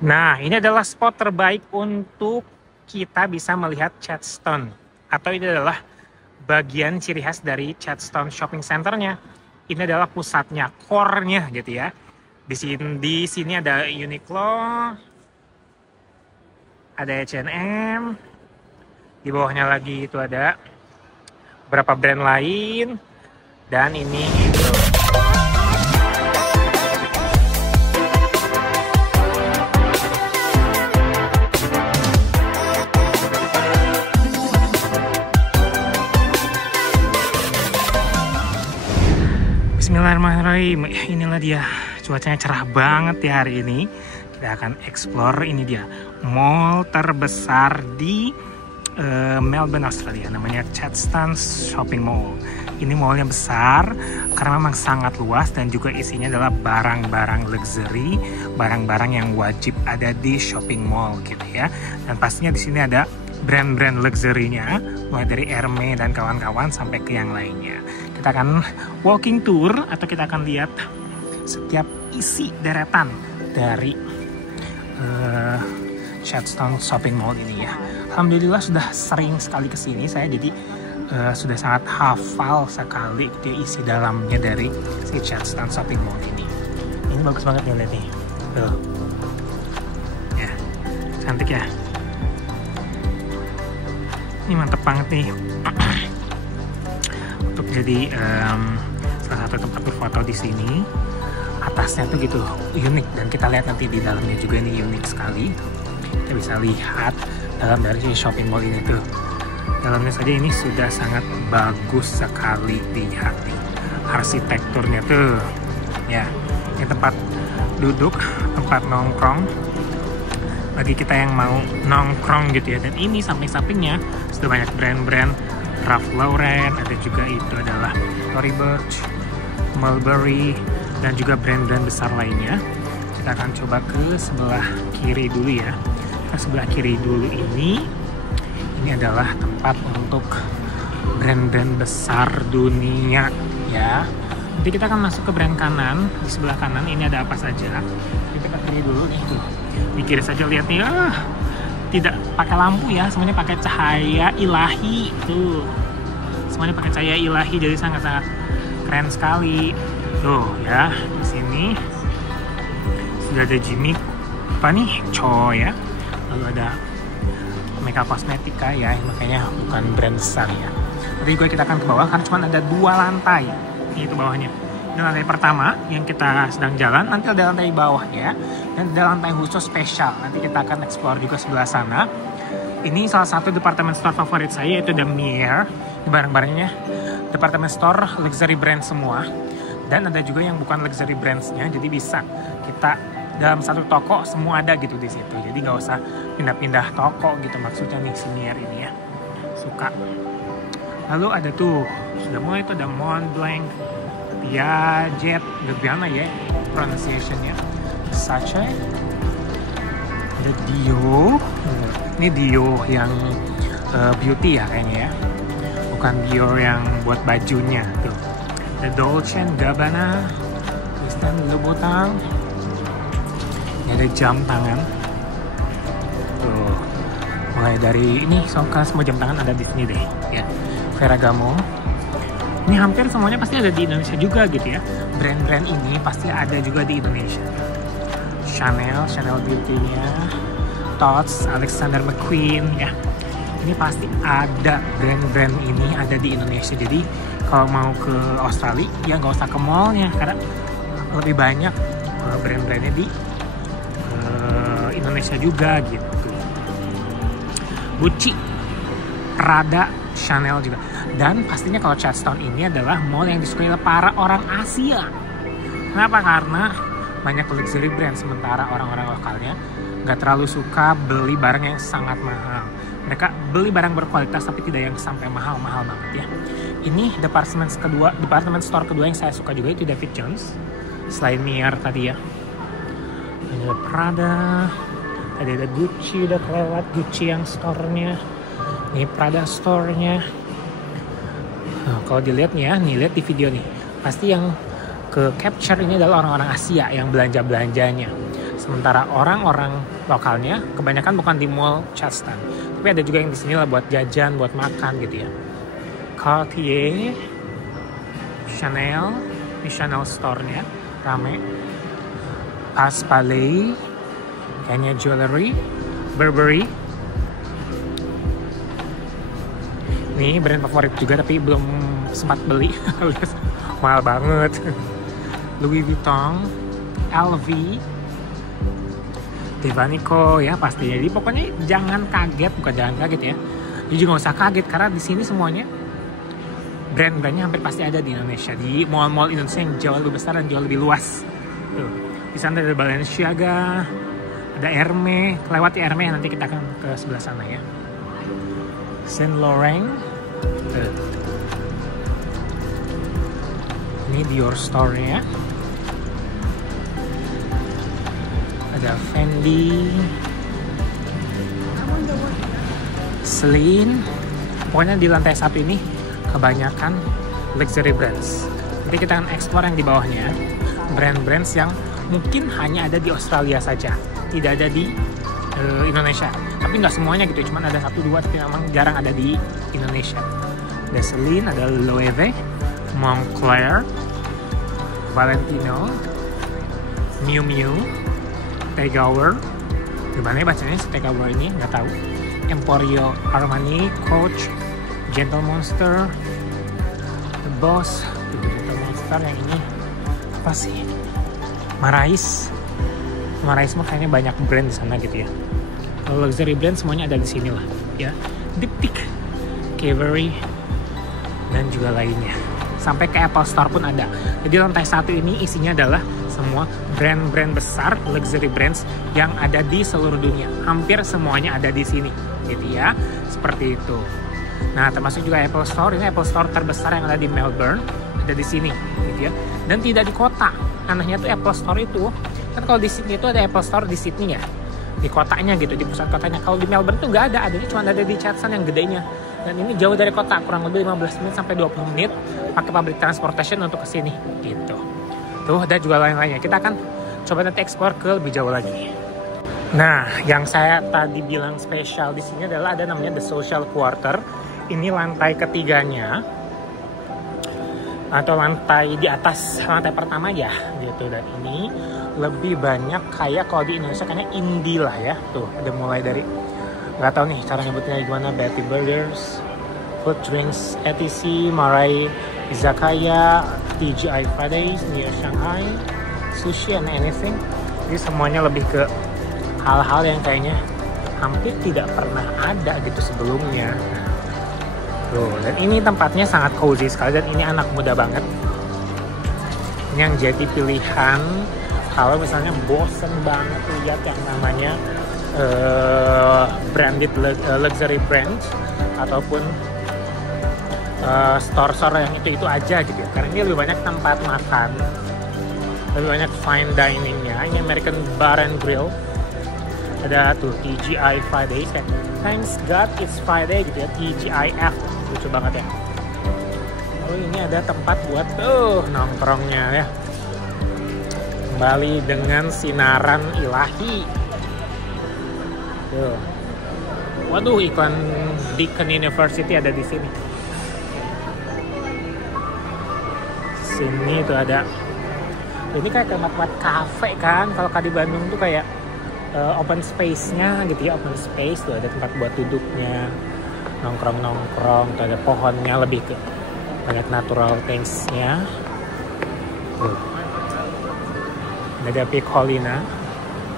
Nah, ini adalah spot terbaik untuk kita bisa melihat Chadstone. Atau ini adalah bagian ciri khas dari Chadstone Shopping Center-nya. Ini adalah pusatnya, core-nya gitu ya. Di sini ada Uniqlo, ada H&M, di bawahnya lagi itu ada beberapa brand lain, dan ini itu. Bismillahirrahmanirrahim. Inilah dia, cuacanya cerah banget ya hari ini. Kita akan explore, ini dia mall terbesar di Melbourne, Australia. Namanya Chadstone Shopping Mall. Ini mallnya besar karena memang sangat luas dan juga isinya adalah barang-barang luxury, barang-barang yang wajib ada di shopping mall gitu ya. Dan pastinya di sini ada brand-brand luxury-nya, mulai dari Hermes dan kawan-kawan sampai ke yang lainnya. Kita akan walking tour atau kita akan lihat setiap isi deretan dari Chadstone Shopping Mall ini ya. Alhamdulillah sudah sering sekali kesini saya, jadi sudah sangat hafal sekali dia isi dalamnya dari si Chadstone Shopping Mall ini. Ini bagus banget nih, lihat nih. Tuh. Ya, cantik ya. Ini mantep banget nih. Untuk jadi salah satu tempat berfoto di sini. Atasnya tuh gitu unik, dan kita lihat nanti di dalamnya juga ini unik sekali. Kita bisa lihat dalam dari shopping mall ini tuh. Dalamnya saja ini sudah sangat bagus sekali dilihat nih. Arsitekturnya tuh. Ya, ini tempat duduk, tempat nongkrong. Bagi kita yang mau nongkrong gitu ya. Dan ini samping-sampingnya sudah banyak brand-brand. Ralph Lauren, ada juga itu adalah Tory Burch, Mulberry, dan juga brand-brand besar lainnya. Kita akan coba ke sebelah kiri dulu ya. Ke sebelah kiri dulu ini adalah tempat untuk brand-brand besar dunia ya. Nanti kita akan masuk ke brand kanan. Di sebelah kanan ini ada apa saja. Kita kiri dulu nih tuh. Di kiri saja lihat nih, tidak pakai lampu ya, semuanya pakai cahaya ilahi tuh. Semuanya pakai cahaya ilahi, jadi sangat-sangat keren sekali. Tuh ya, di sini sudah ada Jimmy apa nih, Cho ya. Lalu ada Mega Cosmetica ya, makanya bukan brand besar ya. Nanti juga kita akan ke bawah karena cuma ada 2 lantai. Ini itu bawahnya. Ini lantai pertama yang kita sedang jalan, nanti ada lantai bawahnya dan ada lantai khusus spesial. Nanti kita akan explore juga sebelah sana. Ini salah satu department store favorit saya, yaitu The Mirror. Barang-barangnya department store luxury brand semua. Dan ada juga yang bukan luxury brands-nya, jadi bisa kita dalam satu toko semua ada gitu di situ. Jadi nggak usah pindah-pindah toko gitu, maksudnya nih senior ini ya. Suka. Lalu ada tuh, sudah mulai itu ada Montblanc, Piaget, gimana ya pronunciation-nya, Sache, ada Dio. Ini Dio yang beauty ya kayaknya ya, bukan Dio yang buat bajunya tuh. Ada Dolce & Gabbana, Christian Louboutin. Ini ada jam tangan tuh, mulai dari ini semua jam tangan ada di sini deh ya. Ferragamo. Ini hampir semuanya pasti ada di Indonesia juga gitu ya. Brand-brand ini pasti ada juga di Indonesia. Chanel Beauty-nya, Tod's, Alexander McQueen ya. Ini pasti ada brand-brand ini ada di Indonesia. Jadi kalau mau ke Australia ya nggak usah ke mallnya, karena lebih banyak brand-brandnya di Indonesia juga gitu. Gucci, Prada, Chanel juga. Dan pastinya kalau Chadstone ini adalah mall yang disukai oleh para orang Asia. Kenapa? Karena banyak luxury brand, sementara orang-orang lokalnya nggak terlalu suka beli barang yang sangat mahal. Mereka beli barang berkualitas tapi tidak yang sampai mahal-mahal banget ya. Ini department store kedua yang saya suka juga, itu David Jones. Selain Mier tadi ya. Ini ada Prada, tadi ada Gucci, udah kelewat Gucci yang store-nya. Ini Prada store-nya. Nah, kalau dilihat nih ya, lihat di video nih, pasti yang ke capture ini adalah orang-orang Asia yang belanja-belanjanya. Sementara orang-orang lokalnya kebanyakan bukan di mall Charleston, tapi ada juga yang di sini lah buat jajan, buat makan gitu ya. Cartier, Chanel, ini Chanel store-nya rame. Pas Palais, kayaknya jewelry, Burberry. Ini brand favorit juga tapi belum sempat beli, mahal banget. Louis Vuitton, LV, Tiffanyco ya pastinya. Jadi pokoknya jangan kaget, bukan jangan kaget ya. Jadi juga nggak usah kaget karena di sini semuanya brand-brandnya hampir pasti ada di Indonesia, di mall-mall Indonesia yang jauh lebih besar dan jauh lebih luas. Tuh, di sana ada Balenciaga, ada Hermes, lewati Hermes nanti kita akan ke sebelah sana ya. Saint Laurent, tuh. Ini Dior store ya. Ada Fendi, Celine. Pokoknya di lantai satu ini kebanyakan luxury brands. Nanti kita akan explore yang di bawahnya, brand-brands yang mungkin hanya ada di Australia saja, tidak ada di Indonesia. Tapi nggak semuanya gitu, cuman ada 1-2 tapi memang jarang ada di Indonesia. Ada Celine, ada Loewe, Moncler, Valentino, Miu Miu, Tegauer, gimana ya bacanya si Tegauer ini, nggak tahu. Emporio Armani, Coach, Gentle Monster, The Boss, Gentle Monster yang ini apa sih? Marais mah kayaknya banyak brand di sana gitu ya. Kalau luxury brand semuanya ada di sini lah, ya. Diptyque, Cavery, dan juga lainnya. Sampai ke Apple Store pun ada. Jadi lantai satu ini isinya adalah semua brand-brand besar, luxury brands yang ada di seluruh dunia. Hampir semuanya ada di sini, gitu ya. Seperti itu. Nah, termasuk juga Apple Store. Ini Apple Store terbesar yang ada di Melbourne, ada di sini, gitu ya. Dan tidak di kota. Anehnya tuh Apple Store itu, kan kalau di Sydney itu ada Apple Store di Sydney ya, di kotanya gitu, di pusat kotanya. Kalau di Melbourne tuh nggak ada, adanya cuma ada di Charleston yang gedenya. Dan ini jauh dari kota, kurang lebih 15 menit sampai 20 menit pakai public transportation untuk ke sini, gitu. Tuh, ada juga lain-lainnya. Kita akan coba nanti explore ke lebih jauh lagi. Nah, yang saya tadi bilang spesial di sini adalah ada namanya The Social Quarter. Ini lantai ketiganya atau lantai di atas lantai pertama ya gitu. Dan ini lebih banyak kayak kalau di Indonesia kayaknya indie lah ya. Tuh ada mulai dari nggak tahu nih cara nyebutnya gimana, Betty Burgers, Food Drinks, ETC, Marai Izakaya, TGI Fridays, Near Shanghai, Sushi and Anything. Jadi semuanya lebih ke hal-hal yang kayaknya hampir tidak pernah ada gitu sebelumnya. Tuh, dan ini tempatnya sangat cozy sekali dan ini anak muda banget. Ini yang jadi pilihan kalau misalnya bosen banget lihat yang namanya branded luxury brand ataupun store-store yang itu aja gitu ya. Karena ini lebih banyak tempat makan, lebih banyak fine diningnya. Ini American Bar and Grill. Ada tuh TGI Fridays, thanks God it's Friday gitu ya, TGIF, lucu banget ya. Lalu ini ada tempat buat nongkrongnya ya, kembali dengan sinaran ilahi. Tuh. Waduh, iklan Deakin University ada di sini. Sini tuh ada, ini kayak tempat-tempat kafe kan, kalau di Bandung tuh kayak open space-nya gitu ya, open space tuh ada tempat buat duduknya, nongkrong-nongkrong, tuh ada pohonnya, lebih ke banyak natural things-nya. Tuh. Ada Piccolina,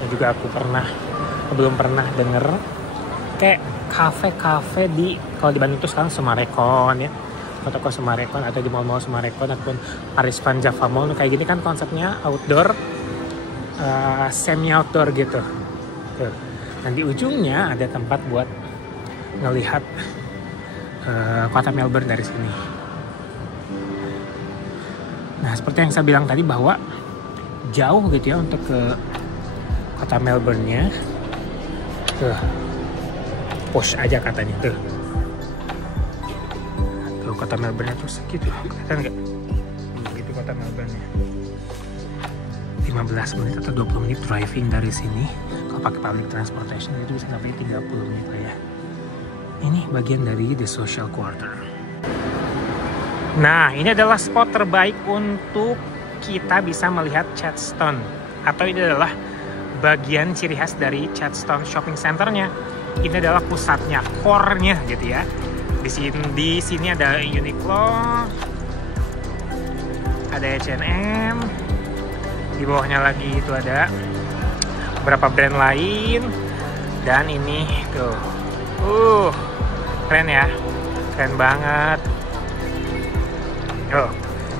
yang juga aku belum pernah denger. Kayak kafe-kafe di, kalau di Bandung tuh sekarang Sumarekon ya, toko Sumarekon atau di mall-mall Sumarekon ataupun Arispan Java Mall, kayak gini kan konsepnya outdoor, semi outdoor gitu. Tuh. Dan di ujungnya ada tempat buat ngelihat kota Melbourne dari sini. Nah, seperti yang saya bilang tadi bahwa jauh gitu ya untuk ke kota Melbourne-nya. Tuh, push aja katanya tuh. Tuh kota Melbourne-nya tuh segitu, kelihatan nggak? Gitu kota Melbourne-nya. 15 menit atau 20 menit driving dari sini. Kalau pakai public transportation itu bisa sampai 30 menit lah ya. Ini bagian dari The Social Quarter. Nah, ini adalah spot terbaik untuk kita bisa melihat Chadstone. Atau ini adalah bagian ciri khas dari Chadstone Shopping Center-nya. Ini adalah pusatnya, core-nya gitu ya. Di sini ada Uniqlo, ada H&M, di bawahnya lagi itu ada beberapa brand lain, dan ini tuh, keren ya, keren banget.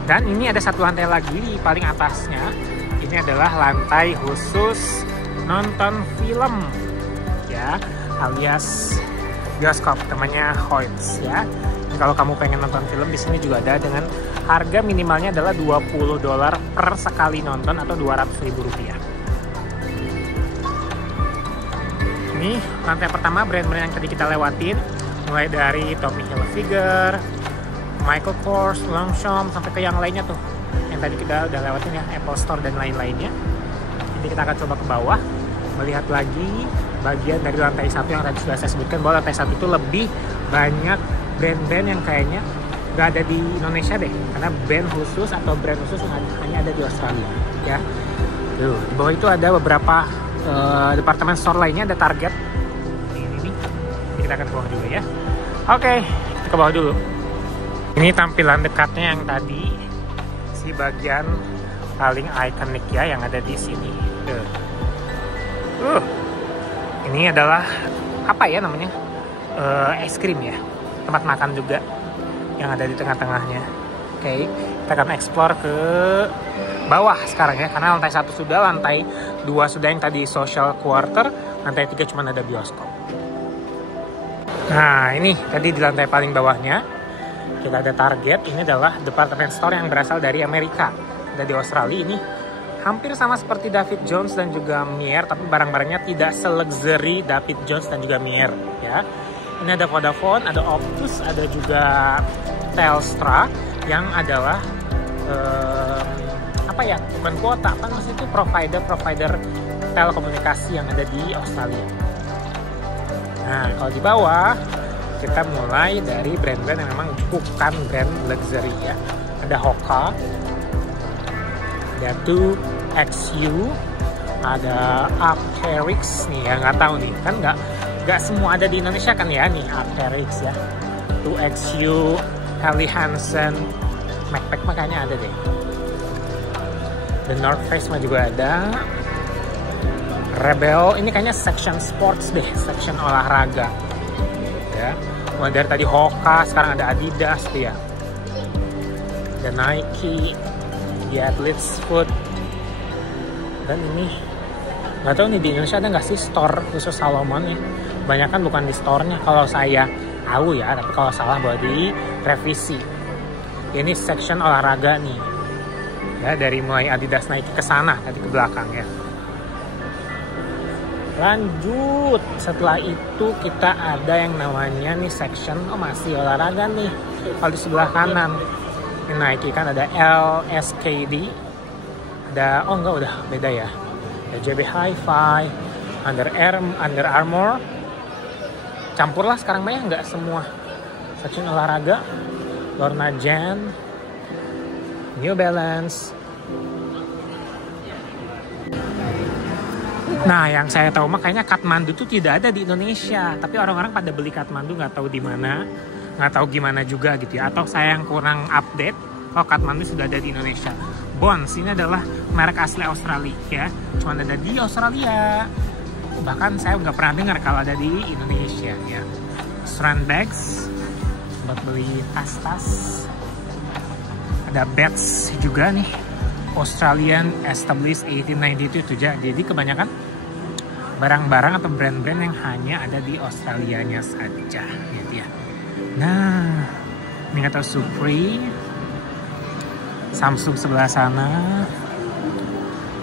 Dan ini ada satu lantai lagi di paling atasnya. Ini adalah lantai khusus nonton film, ya, alias bioskop, namanya Hoyts ya. Kalau kamu pengen nonton film di sini juga ada, dengan harga minimalnya adalah $20 per sekali nonton atau Rp200.000. Ini lantai pertama brand-brand yang tadi kita lewatin, mulai dari Tommy Hilfiger, Michael Kors, Longchamp, sampai ke yang lainnya tuh, yang tadi kita udah lewatin ya, Apple Store dan lain-lainnya. Jadi kita akan coba ke bawah, melihat lagi bagian dari lantai 1 yang tadi sudah saya sebutkan, bahwa lantai 1 itu lebih banyak brand-brand yang kayaknya gak ada di Indonesia deh, karena band khusus atau brand khusus hanya ada di Australia ya. Tuh, di bawah itu ada beberapa departemen store lainnya, ada Target. Ini kita akan ke bawah dulu ya. Oke, kita ke bawah dulu. Ini tampilan dekatnya yang tadi, si bagian paling ikonik ya yang ada di sini. Ini adalah apa ya namanya? Es krim ya, tempat makan juga yang ada di tengah-tengahnya. Oke, kita akan explore ke bawah sekarang ya, karena lantai 1 sudah, lantai 2 sudah yang tadi Social Quarter, lantai 3 cuma ada bioskop. Nah, ini tadi di lantai paling bawahnya kita ada Target. Ini adalah department store yang berasal dari Amerika, ada di Australia. Ini hampir sama seperti David Jones dan juga Myer, tapi barang-barangnya tidak se-luxury David Jones dan juga Myer ya. Ini ada Vodafone, ada Optus, ada juga Telstra yang adalah apa ya, bukan kuota, apa maksudnya itu provider telekomunikasi yang ada di Australia. Nah, kalau di bawah kita mulai dari brand-brand yang memang bukan brand luxury ya. Ada Hoka, ada 2XU, ada Arc'teryx nih ya, nggak tahu nih, kan nggak semua ada di Indonesia kan ya nih. Arc'teryx ya, 2XU, Helly Hansen, Macpac makanya ada deh. The North Face mah juga ada. Rebel, ini kayaknya section sports deh, section olahraga ya. Mulai dari tadi Hoka, sekarang ada Adidas tuh ya, ada Nike, The Athlete's Foot. Dan ini nggak tahu nih di Indonesia ada nggak sih store khusus Salomon ya. Kebanyakan bukan di store-nya kalau saya tahu ya, tapi kalau salah boleh direvisi. Ini section olahraga nih ya, dari mulai Adidas, Nike ke sana tadi ke belakang ya. Lanjut, setelah itu kita ada yang namanya nih section, masih olahraga nih. Kalau di sebelah kanan ini Nike kan ada LSKD, ada enggak, udah beda ya. Ada JB Hi-Fi, Under Armour. Campur lah sekarang banyak, nggak semua section olahraga. Lorna Jan, New Balance. Nah, yang saya tahu makanya Kathmandu itu tidak ada di Indonesia, tapi orang-orang pada beli Kathmandu, nggak tahu di mana, nggak tahu gimana juga gitu ya. Atau saya yang kurang update, kalau Kathmandu sudah ada di Indonesia. Bonds ini adalah merek asli Australia ya, cuma ada di Australia. Bahkan saya nggak pernah dengar kalau ada di Indonesia ya. Strand bags buat beli tas-tas. Ada Bats juga nih, Australian established 1892 itu. Jadi kebanyakan barang-barang atau brand-brand yang hanya ada di Australianya saja gitu ya. Nah, ini kata Supreme, Samsung sebelah sana.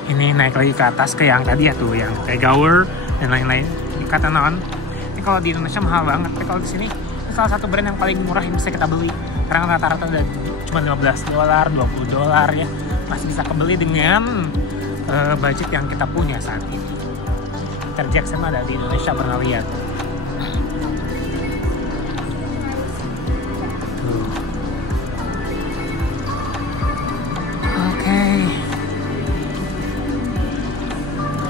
Ini naik lagi ke atas ke yang tadi ya tuh, yang kayak Gower dan lain-lain. Ini kata non. Ini kalau di Indonesia mahal banget, tapi kalau di sini ini salah satu brand yang paling murah yang bisa kita beli. Karena rata-rata udah cuma $15, $20 ya. Masih bisa kebeli dengan budget yang kita punya saat ini. Peter Jackson ada di Indonesia, pernah lihat. Oke.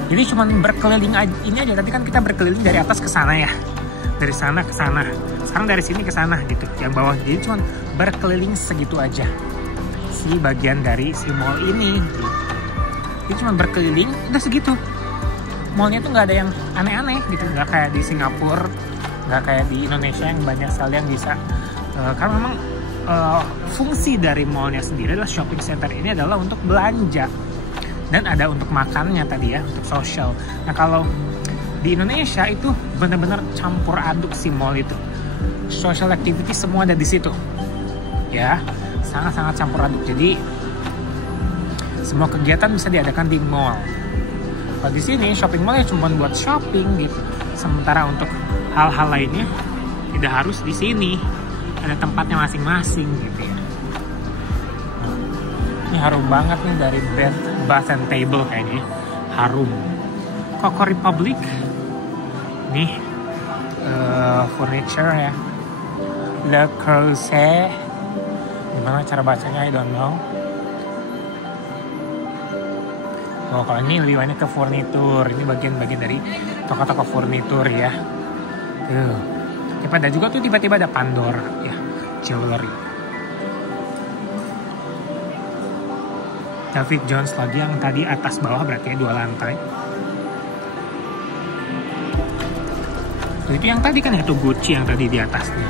Jadi cuman berkeliling ini aja. Tadi kan kita berkeliling dari atas ke sana ya, dari sana ke sana. Sekarang dari sini ke sana gitu, yang bawah. Jadi cuman berkeliling segitu aja si bagian dari si mall ini. Jadi cuman berkeliling udah segitu. Mallnya tuh nggak ada yang aneh-aneh gitu, nggak kayak di Singapura, nggak kayak di Indonesia yang banyak sekali yang bisa. Karena memang fungsi dari mallnya sendiri adalah shopping center ini adalah untuk belanja. Dan ada untuk makannya tadi ya, untuk social. Nah kalau di Indonesia itu benar-benar campur aduk si mall itu. Social activity semua ada di situ. Ya, sangat-sangat campur aduk. Jadi semua kegiatan bisa diadakan di mall. Kalau di sini shopping mall ya cuma buat shopping gitu. Sementara untuk hal-hal lainnya tidak harus di sini. Ada tempatnya masing-masing gitu ya. Ini harum banget nih dari Bath and Table kayaknya. Harum. Coco Republic. Nih furniture ya. Le Creuset. Gimana cara bacanya I don't know. Oh, kalau ini lebih banyak ke furnitur. Ini bagian-bagian dari toko-toko furnitur ya. Tuh. Ada juga tuh tiba-tiba ada Pandora ya, jewelry. David Jones lagi yang tadi atas bawah, berarti 2 lantai. Tuh, itu yang tadi kan itu Gucci yang tadi di atasnya.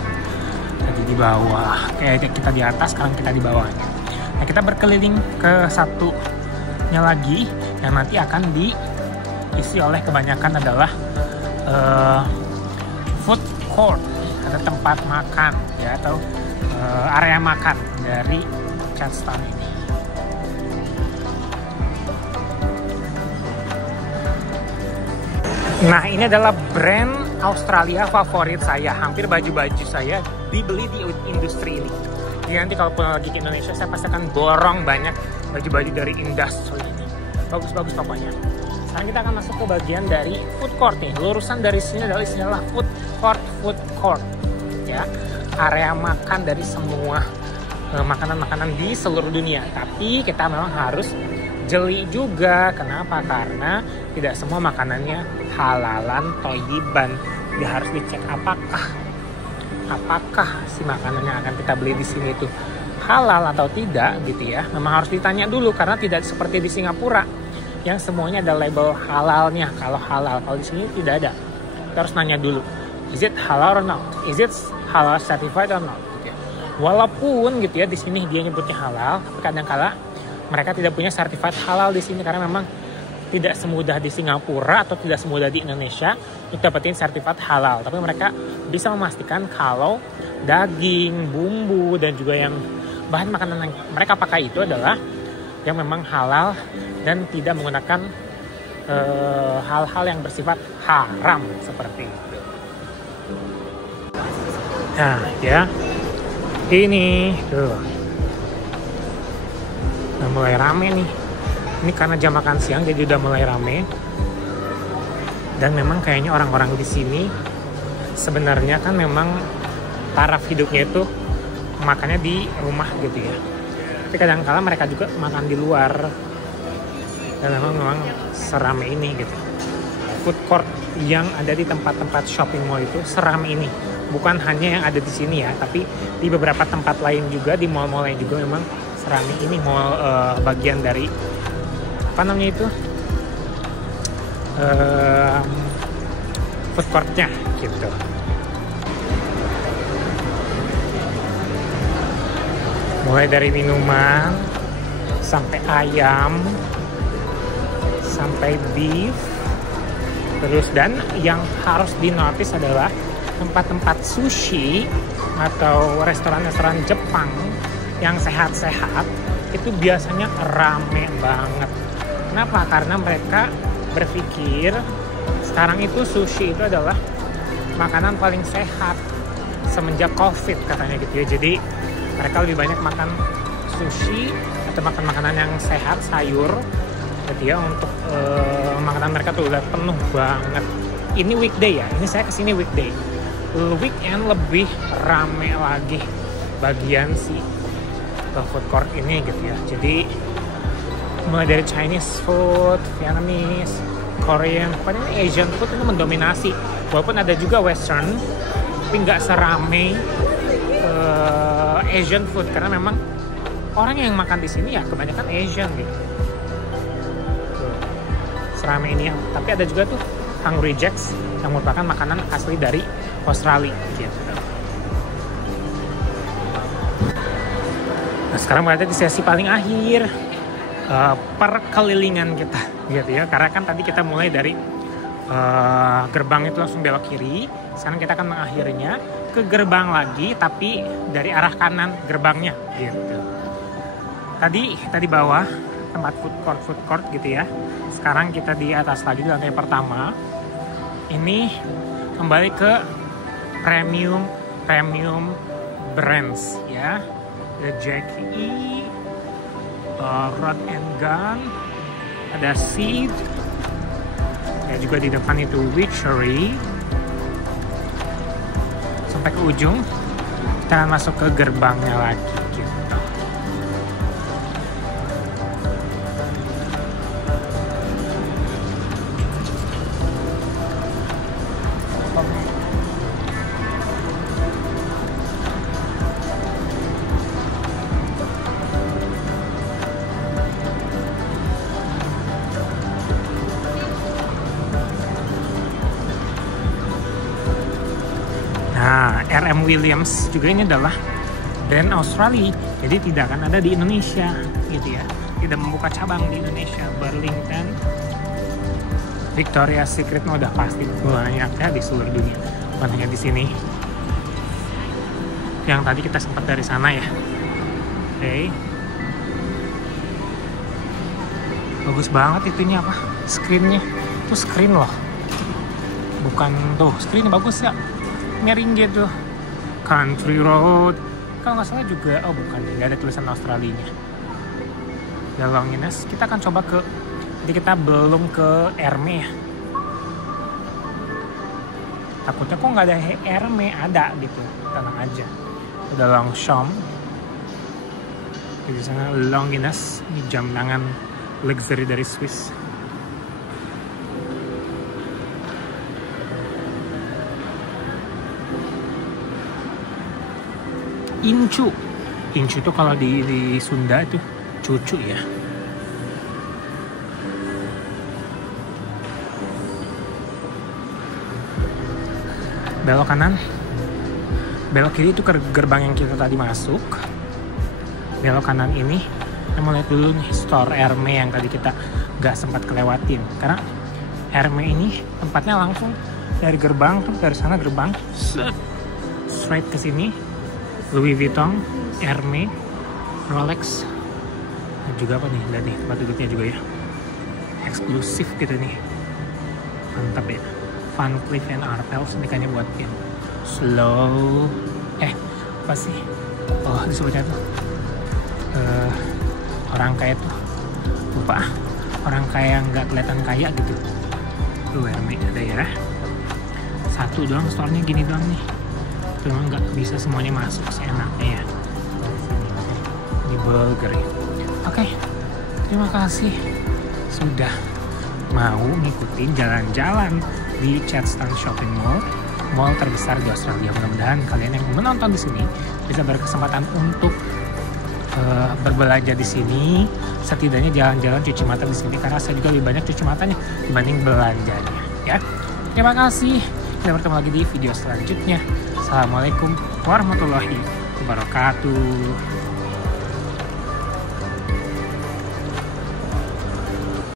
Tadi di bawah. Kayak kita di atas, sekarang kita di bawahnya. Nah, kita berkeliling ke satunya lagi yang nanti akan diisi oleh kebanyakan adalah food court, ada tempat makan ya, atau area makan dari Charlestown ini. Nah, ini adalah brand Australia favorit saya. Hampir baju-baju saya dibeli di industri ini. Jadi nanti kalau pulang lagi ke Indonesia, saya pasti akan borong banyak baju-baju dari industri ini. Bagus-bagus pokoknya. Sekarang kita akan masuk ke bagian dari food court nih. Lurusan dari sini adalah istilah food court. Ya, area makan dari semua makanan-makanan di seluruh dunia. Tapi kita memang harus jeli juga. Kenapa? Karena tidak semua makanannya halalan toyiban. Dia harus dicek apakah si makanan yang akan kita beli di sini itu halal atau tidak gitu ya. Memang harus ditanya dulu, karena tidak seperti di Singapura yang semuanya ada label halalnya. Kalau halal, kalau di sini tidak ada. Kita harus nanya dulu, is it halal or not? Is it halal certified or not? Gitu ya. Walaupun gitu ya di sini dia nyebutnya halal, tapi kadang-kala mereka tidak punya certified halal di sini, karena memang tidak semudah di Singapura atau tidak semudah di Indonesia untuk dapetin sertifikat halal. Tapi mereka bisa memastikan kalau daging, bumbu, dan juga yang bahan makanan yang mereka pakai itu adalah yang memang halal dan tidak menggunakan hal-hal yang bersifat haram seperti itu. Nah ya, ini tuh udah mulai rame nih. Ini karena jam makan siang jadi udah mulai rame. Dan memang kayaknya orang-orang di sini sebenarnya kan memang taraf hidupnya itu makannya di rumah gitu ya. Tapi kadang-kala mereka juga makan di luar. Dan memang serame ini gitu. Food court yang ada di tempat-tempat shopping mall itu serame ini. Bukan hanya yang ada di sini ya, tapi di beberapa tempat lain juga, di mall-mall lain juga memang serame ini. Mall bagian dari apa namanya itu food courtnya gitu. Mulai dari minuman sampai ayam sampai beef, terus dan yang harus dinotis adalah tempat-tempat sushi atau restoran-restoran Jepang yang sehat-sehat itu biasanya rame banget. Kenapa? Karena mereka berpikir sekarang itu sushi itu adalah makanan paling sehat semenjak COVID katanya gitu ya. Jadi mereka lebih banyak makan sushi atau makan makanan yang sehat, sayur, gitu ya, untuk makanan mereka tuh udah penuh banget. Ini weekday ya, ini saya kesini weekday. Weekend lebih rame lagi bagian si food court ini gitu ya. Jadi mulai dari Chinese food, Vietnamese, Korean, pokoknya ini Asian food ini mendominasi. Walaupun ada juga Western, tapi nggak serame Asian food, karena memang orang yang makan di sini ya kebanyakan Asian gitu. Tuh, serame ini ya. Tapi ada juga tuh Hungry Jacks yang merupakan makanan asli dari Australia gitu. Nah, sekarang berada di sesi paling akhir perkelilingan kita gitu ya, karena kan tadi kita mulai dari gerbang itu langsung belok kiri. Sekarang kita akan mengakhirinya ke gerbang lagi, tapi dari arah kanan gerbangnya gitu. Tadi di bawah tempat food court gitu ya. Sekarang kita di atas lagi di lantai pertama. Ini kembali ke premium brands ya. Ada Jackie, Rod and Gun, ada Seed, ya juga di depan itu Witchery. Sampai ke ujung, kita akan masuk ke gerbangnya lagi gitu. Nah, RM Williams juga ini adalah brand Australia, jadi tidak akan ada di Indonesia gitu ya. Tidak membuka cabang di Indonesia. Burlington, Victoria's Secret udah pasti banyak ya di seluruh dunia, bukan hanya di sini. Yang tadi kita sempat dari sana ya. Oke. Bagus banget itunya apa? Screennya. Itu screen loh. Bukan tuh, screennya bagus ya. Meringgit tuh, Country Road, kalau nggak salah juga, oh bukan, nggak ada tulisan Australia-nya. Longiness, kita akan coba ke, jadi kita belum ke Hermes ya. Takutnya kok nggak ada Hermes, ada gitu, tenang aja. Ada Longchamp, di sana Longiness, ini jam tangan luxury dari Swiss. Incu itu kalau di Sunda itu cucu ya. Belok kanan, belok kiri itu ke gerbang yang kita tadi masuk. Belok kanan ini kita mulai dulu nih store Hermes yang tadi kita gak sempat kelewatin, karena Hermes ini tempatnya langsung dari gerbang, dari sana gerbang straight ke sini. Louis Vuitton, Hermes, Rolex, dan juga apa nih, lihat nih tempat duduknya juga ya, eksklusif gitu nih, mantap ya. Van Cleef & Arpels, ini kayaknya buat yang slow, apa sih, oh disebutnya tuh orang kaya tuh, lupa orang kaya yang nggak kelihatan kaya gitu. Tuh Hermes ada ya, satu doang store-nya gini doang nih. Cuma nggak bisa semuanya masuk seenaknya ya. Ini burger ya. Oke, terima kasih sudah mau ngikutin jalan-jalan di Chadstone Shopping Mall, mall terbesar di Australia. Mudah-mudahan kalian yang menonton di sini bisa berkesempatan untuk berbelanja di sini. Setidaknya jalan-jalan cuci mata di sini, karena saya juga lebih banyak cuci matanya dibanding belanjanya. Ya, terima kasih. Kita bertemu lagi di video selanjutnya. Assalamualaikum warahmatullahi wabarakatuh.